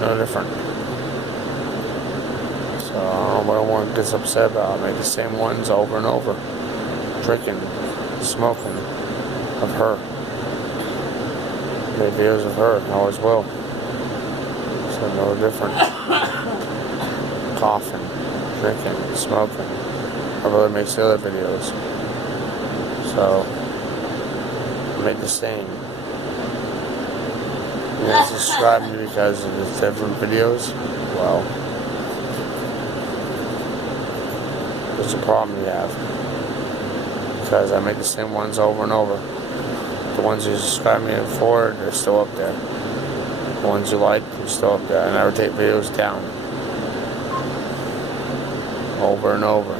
No different. So I don't know what one gets upset about. I make the same ones over and over. Drinking, smoking of her. Made videos of her. I always will. So no different. Coughing, drinking, smoking. My brother makes the other videos. So I make the same. You guys subscribe to me because of the different videos? Well, what's the problem you have? Because I make the same ones over and over. The ones you subscribe me for, they're still up there. The ones you like, they're still up there. I never take videos down. Over and over.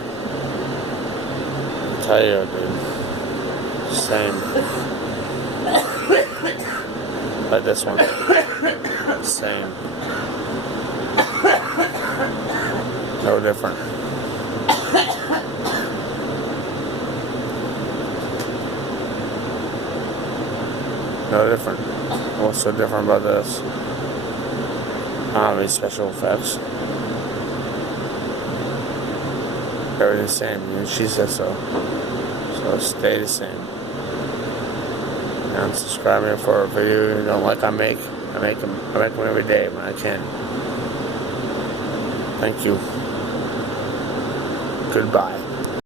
I tell you, dude. Same. Like this one. Same. No different. No different. What's so different about this? I don't have any special effects. Everything's the same. And she said so. So stay the same. And subscribe me for a video you don't like I make them every day when I can. Thank you. Goodbye.